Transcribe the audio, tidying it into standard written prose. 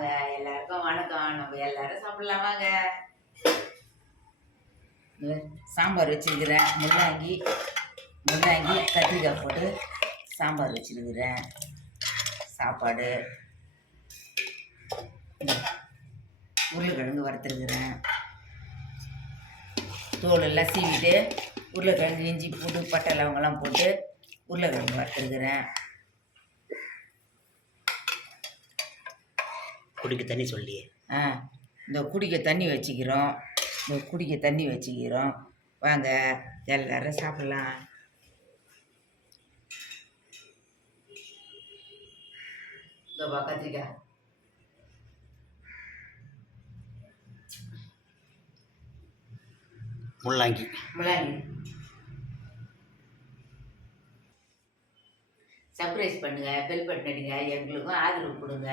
வாங்க எல்லாருக்கும் வணக்கம். நம்ம எல்லாரும் சாப்பிடலாம் வாங்க. சாம்பார் வச்சுருக்கிறேன். முள்ளங்கி கத்திரிக்காய் போட்டு சாம்பார் வச்சுருக்கிறேன். சாப்பாடு உருளைக்கிழங்கு வறுத்துருக்குறேன். தோல் எல்லாம் சீவிட்டு உருளைக்கிழங்கு இஞ்சி பூண்டு பட்டை லவங்கெல்லாம் போட்டு உருளைக்கிழங்கு வறுத்துருக்குறேன். குடிக்க தண்ணி சொல்லியே. இந்த குடிக்க தண்ணி வச்சுக்கிறோம். வாங்க எல்லாரும் சாப்பிட்லாம். கத்திரிக்காய் முள்ளங்கி சர்ப்ரைஸ் பண்ணுங்க, பெல் பட்டன் அடிங்க, எங்களுக்கும் ஆதரவு கொடுங்க.